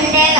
aprender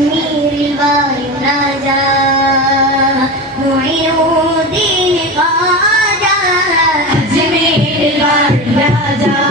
أجمير الباري ناجا معين الدين خواجة أجميل والراجا